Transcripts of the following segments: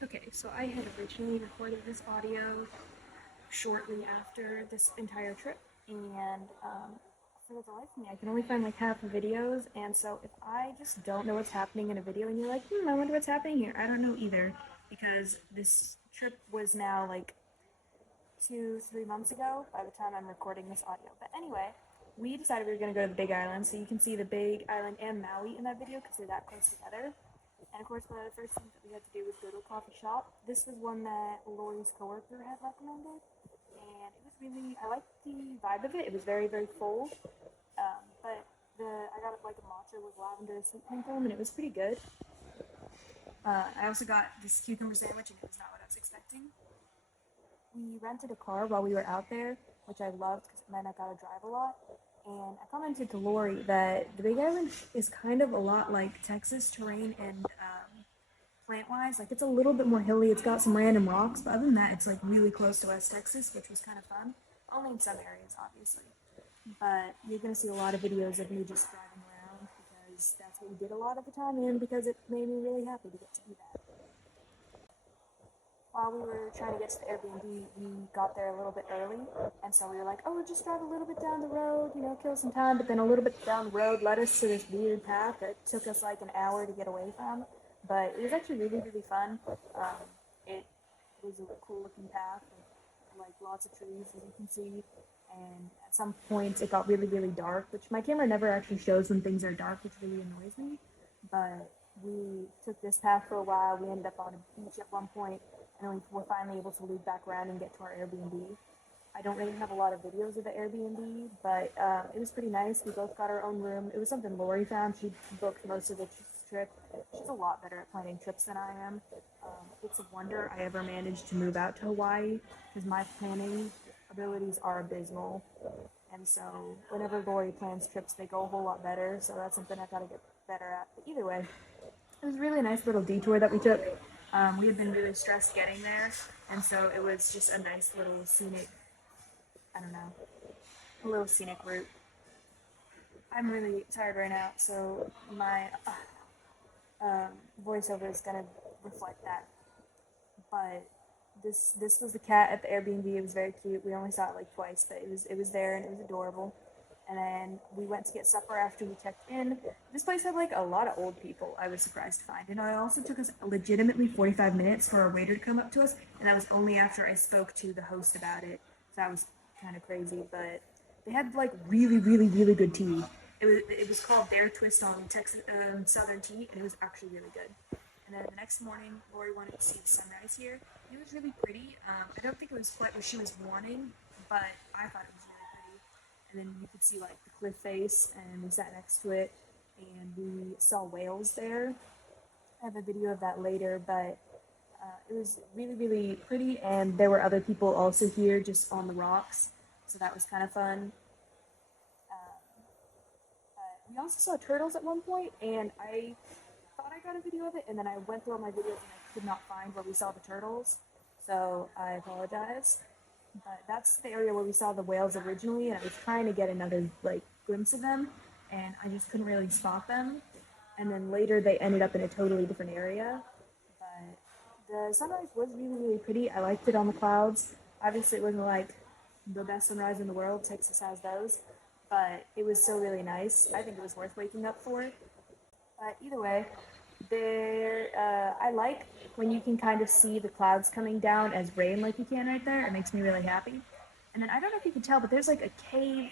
Okay, so I had originally recorded this audio shortly after this entire trip, and for the life of me, I can only find like half the videos, and so if I just don't know what's happening in a video and you're like, I wonder what's happening here, I don't know either, because this trip was now like 2, 3 months ago by the time I'm recording this audio. But anyway, we decided we were going to go to the Big Island, so you can see the Big Island and Maui in that video because they're that close together. And of course, one of the first things that we had to do was go to a coffee shop. This was one that Lori's coworker had recommended, and it was really, I liked the vibe of it. It was very, very full, but I got like a matcha with lavender sweet cream foam, and it was pretty good. I also got this cucumber sandwich, and it was not what I was expecting. We rented a car while we were out there, which I loved because it meant I got to drive a lot. And I commented to Lori that the Big Island is kind of a lot like Texas terrain and plant wise. Like it's a little bit more hilly. It's got some random rocks, but other than that, it's like really close to West Texas, which was kind of fun. Only in some areas, obviously. But you're gonna see a lot of videos of me just driving around because that's what we did a lot of the time, and because it made me really happy to get to do that. While we were trying to get to the Airbnb, we got there a little bit early, and so we were like, "Oh, we'll just drive a little bit down the road, kill some time." But then a little bit down the road led us to this weird path that took us like an hour to get away from. But it was actually really, really fun. It was a cool looking path with like lots of trees, as you can see. And at some points, it got really, really dark, which my camera never actually shows when things are dark, which really annoys me. But we took this path for a while. We ended up on a beach at one point, and then we were finally able to loop back around and get to our Airbnb. I don't really have a lot of videos of the Airbnb, but it was pretty nice. We both got our own room. It was something Lori found. She booked most of the trip. She's a lot better at planning trips than I am. It's a wonder I ever managed to move out to Hawaii because my planning abilities are abysmal. And so whenever Lori plans trips, they go a whole lot better. So that's something I gotta get better at. But either way, it was a really nice little detour that we took. We had been really stressed getting there, and so it was just a nice little scenic, I don't know, a little scenic route. I'm really tired right now, so my voiceover is gonna reflect that. But this was the cat at the Airbnb. It was very cute. We only saw it like twice, but it was there and it was adorable. And then we went to get supper after we checked in. This place had like a lot of old people. I was surprised to find, and it also took us legitimately 45 minutes for our waiter to come up to us, and that was only after I spoke to the host about it. So that was kind of crazy, but they had like really, really, really good tea. It was called Their Twist on Texas Southern Tea, and it was actually really good. And then the next morning, Lori wanted to see the sunrise here. It was really pretty. I don't think it was quite what she was wanting, but I thought it was really pretty. And then you could see like the cliff face, and we sat next to it, and we saw whales there. I have a video of that later, but it was really, really pretty, and there were other people also here just on the rocks, so that was kind of fun. We also saw turtles at one point, and I thought I got a video of it, and then I went through all my videos and I could not find where we saw the turtles, so I apologize. But that's the area where we saw the whales originally, and I was trying to get another like glimpse of them, and I just couldn't really spot them. And then later they ended up in a totally different area. But the sunrise was really, really pretty. I liked it on the clouds. Obviously, it wasn't like the best sunrise in the world. Texas has those, but it was still really nice. I think it was worth waking up for. But either way, I like when you can kind of see the clouds coming down as rain, like you can right there. It makes me really happy. And then I don't know if you can tell, but there's like a cave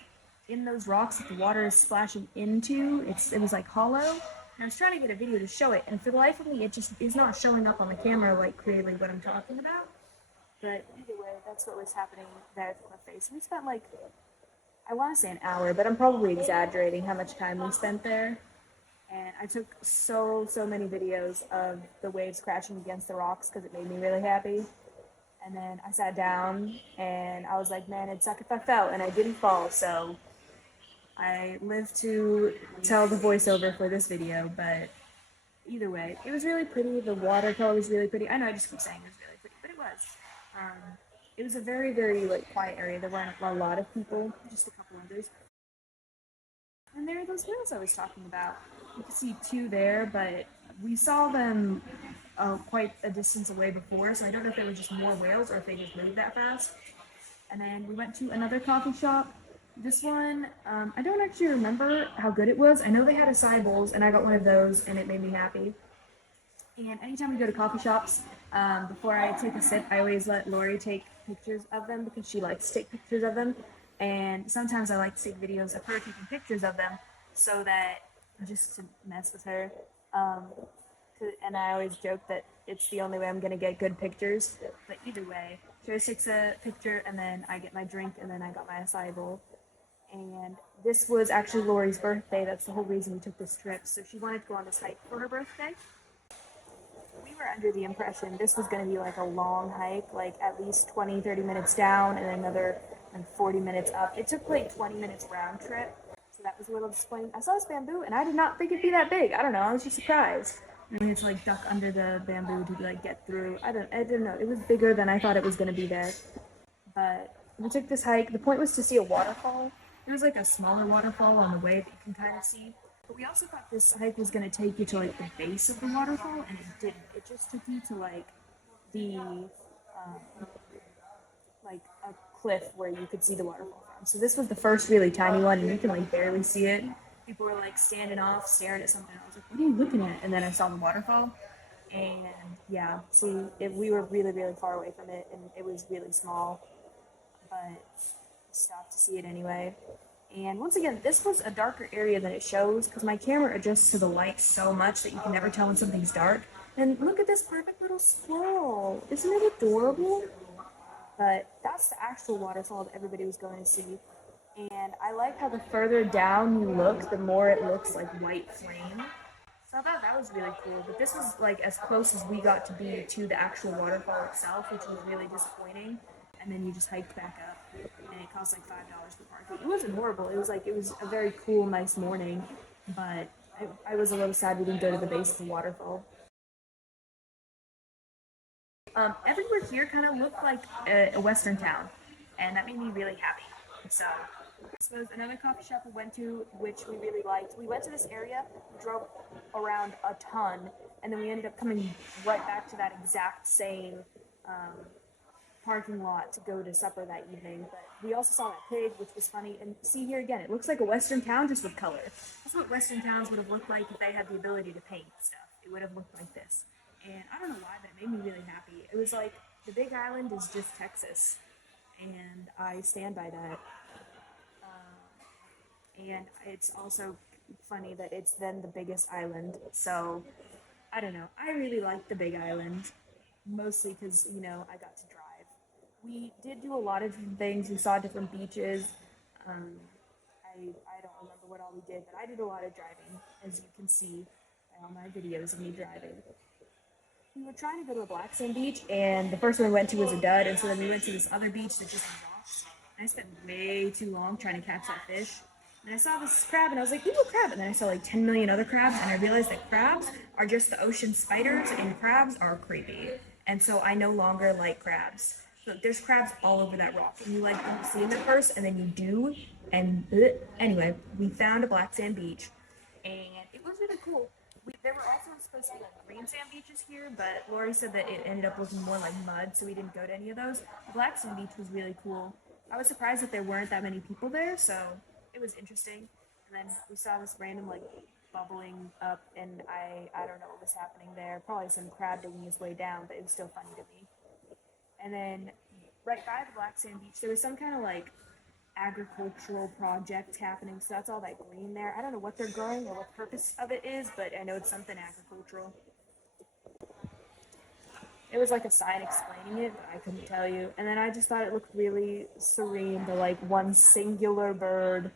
in those rocks that the water is splashing into. It was like hollow. And I was trying to get a video to show it, and for the life of me, it just is not showing up on the camera like clearly what I'm talking about. But either way, that's what was happening there at the cliff face. We spent like, I want to say an hour, but I'm probably exaggerating how much time we spent there. And I took so many videos of the waves crashing against the rocks because it made me really happy. And then I sat down and I was like, man, it'd suck if I fell, and I didn't fall, so I lived to tell the voiceover for this video. But either way, it was really pretty. The watercolor was really pretty. I know I just keep saying it was really pretty, but it was. Um, it was a very, very like quiet area. There weren't a lot of people, just a couple others. And there are those whales I was talking about. You can see two there, but we saw them quite a distance away before, so I don't know if there were just more whales or if they just moved that fast. And then we went to another coffee shop. This one, I don't actually remember how good it was. I know they had acai bowls, and I got one of those, and it made me happy. And anytime we go to coffee shops, before I take a sip, I always let Lori take pictures of them because she likes to take pictures of them. And sometimes I like to take videos of her taking pictures of them so that just to mess with her. Um, and I always joke that it's the only way I'm gonna get good pictures. But either way, she always takes a picture, and then I get my drink, and then I got my acai bowl. And this was actually Lori's birthday. That's the whole reason we took this trip. So she wanted to go on this hike for her birthday. We were under the impression this was going to be like a long hike, like at least 20, 30 minutes down and another like 40 minutes up. It took like 20 minutes round trip, so that was a little disappointing. I saw this bamboo and I did not think it'd be that big. I don't know, I was just surprised. And we had to like duck under the bamboo to like get through. I didn't know. It was bigger than I thought it was going to be there. But we took this hike. The point was to see a waterfall. There was like a smaller waterfall on the way that you can kind of see. But we also thought this hike was going to take you to like the base of the waterfall, and it didn't. It just took you to like the like a cliff where you could see the waterfall from. So this was the first really tiny one, and you can like barely see it. People were like standing off, staring at something. I was like, "What are you looking at?" And then I saw the waterfall, and yeah, see, we were really, really far away from it, and it was really small, but stopped to see it anyway. And once again, this was a darker area than it shows because my camera adjusts to the light so much that you can never tell when something's dark. And look at this perfect little squirrel. Isn't it adorable? But that's the actual waterfall that everybody was going to see. And I like how the further down you look, the more it looks like white flame. So I thought that was really cool. But this was like as close as we got to be to the actual waterfall itself, which was really disappointing. And then you just hiked back up, and it cost like $5 per park. It wasn't horrible. It was a very cool, nice morning, but I was a little sad we didn't go to the base of the waterfall. Everywhere here kind of looked like a western town, and that made me really happy. So, I suppose another coffee shop we went to, which we really liked. We went to this area, we drove around a ton, and then we ended up coming right back to that exact same parking lot to go to supper that evening. But we also saw that pig, which was funny. And see here again, it looks like a western town just with color. That's what western towns would have looked like if they had the ability to paint stuff. It would have looked like this. And I don't know why, but it made me really happy. It was like the Big Island is just Texas, and I stand by that. And it's also funny that it's then the biggest island. So I don't know. I really like the Big Island, mostly because I got to drive. We did do a lot of different things. We saw different beaches. Um, I don't remember what all we did, but I did a lot of driving, as you can see by all my videos of me driving. We were trying to go to a black sand beach, and the first one we went to was a dud, and so then we went to this other beach that just had rocks. And I spent way too long trying to catch that fish. And I saw this crab, and I was like, ooh, crab. And then I saw like 10 million other crabs, and I realized that crabs are just the ocean spiders, and crabs are creepy. And so I no longer like crabs. Look, there's crabs all over that rock, and you like them see them at first, and then you do. And anyway, we found a black sand beach, and it was really cool. There were also supposed to be like green sand beaches here, but Lori said that it ended up looking more like mud, so we didn't go to any of those. The black sand beach was really cool. I was surprised that there weren't that many people there, so it was interesting. And then we saw this random like bubbling up, and I don't know what was happening there. Probably some crab digging his way down, but it was still funny to me. And then right by the black sand beach, there was some kind of like agricultural project happening, so that's all that green there. I don't know what they're growing or what the purpose of it is, but I know it's something agricultural. It was like a sign explaining it, but I couldn't tell you. And then I just thought it looked really serene, the like one singular bird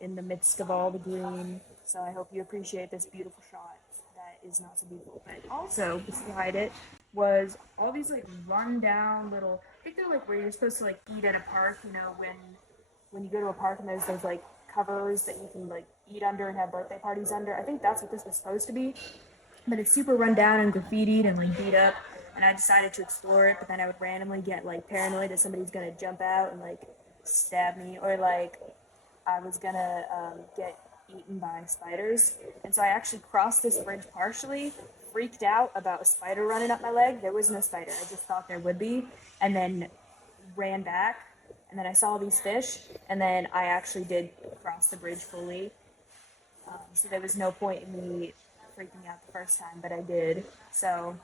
in the midst of all the green. So I hope you appreciate this beautiful shot that is not so beautiful. But also beside it was all these like run down little, I think they're like where you're supposed to like eat at a park, when you go to a park and there's those like covers that you can like eat under and have birthday parties under. I think that's what this was supposed to be, but it's super run down and graffitied and like beat up. And I decided to explore it, but then I would randomly get like paranoid that somebody's gonna jump out and like stab me, or like I was gonna get eaten by spiders. And so I actually crossed this bridge partially freaked out about a spider running up my leg. There was no spider. I just thought there would be, and then ran back. And then I saw these fish, and then I actually did cross the bridge fully. So there was no point in me freaking out the first time, but I did. So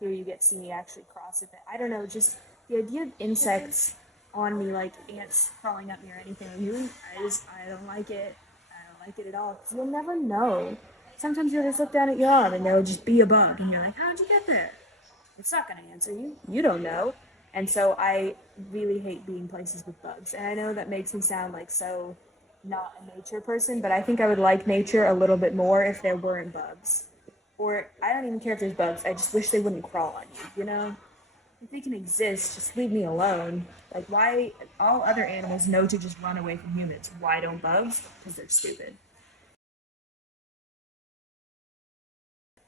here you get to see me actually cross it. But I don't know, just the idea of insects on me, like ants crawling up me or anything, I don't like it. I don't like it at all, because you'll never know. Sometimes you'll just look down at your arm and there'll just be a bug, and you're like, how'd you get there? It's not going to answer you. You don't know. And so I really hate being places with bugs. And I know that makes me sound like so not a nature person, but I think I would like nature a little bit more if there weren't bugs. Or I don't even care if there's bugs. I just wish they wouldn't crawl on you, you know? If they can exist, just leave me alone. Like, why all other animals know to just run away from humans? Why don't bugs? Because they're stupid.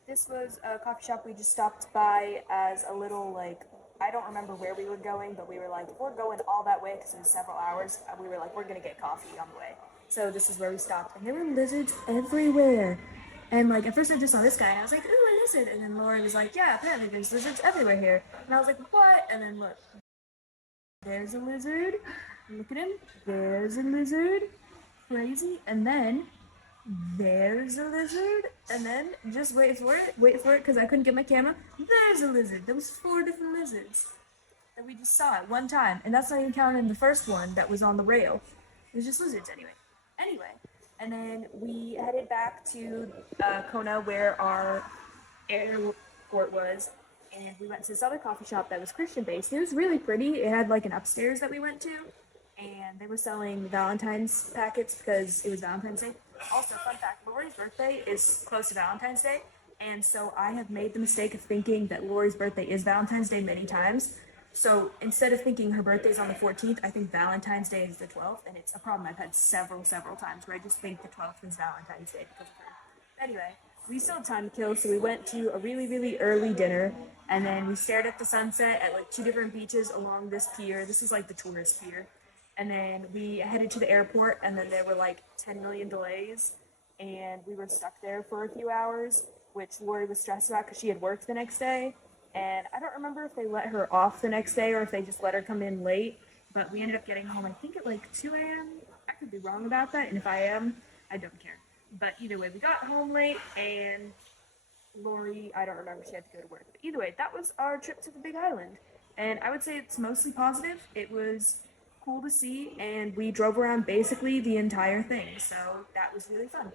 This was a coffee shop we just stopped by as a little, like, I don't remember where we were going, but we were like, if we're going all that way, because it was several hours, we were like, we're going to get coffee on the way. So this is where we stopped. And there were lizards everywhere. And, like, at first I just saw this guy, and I was like, ooh, a lizard. And then Lori was like, yeah, apparently there's lizards everywhere here. And I was like, what? And then look, there's a lizard. Look at him. There's a lizard. Crazy. And then there's a lizard, and then just wait for it, because I couldn't get my camera. There's a lizard. There was 4 different lizards that we just saw at one time, and that's not even counting the first one that was on the rail. It was just lizards anyway. And then we headed back to Kona, where our airport was, and we went to this other coffee shop that was Christian based. It was really pretty. It had like an upstairs that we went to, and they were selling Valentine's packets because it was Valentine's Day. Also, fun fact, Lori's birthday is close to Valentine's Day, and so I have made the mistake of thinking that Lori's birthday is Valentine's Day many times. So instead of thinking her birthday's on the 14th, I think Valentine's Day is the 12th, and it's a problem I've had several times where I just think the 12th is Valentine's Day because of her. Anyway, we still had time to kill, so we went to a really early dinner, and then we stared at the sunset at like 2 different beaches along this pier. This is like the tourist pier. And then we headed to the airport, and then there were like 10 million delays, and we were stuck there for a few hours, which Lori was stressed about because she had work the next day. And I don't remember if they let her off the next day or if they just let her come in late, but we ended up getting home, I think, at like 2 a.m. I could be wrong about that, and if I am, I don't care. But either way, we got home late, and Lori, I don't remember, she had to go to work. But either way, that was our trip to the Big Island. And I would say it's mostly positive. It was cool to see, and we drove around basically the entire thing, so that was really fun.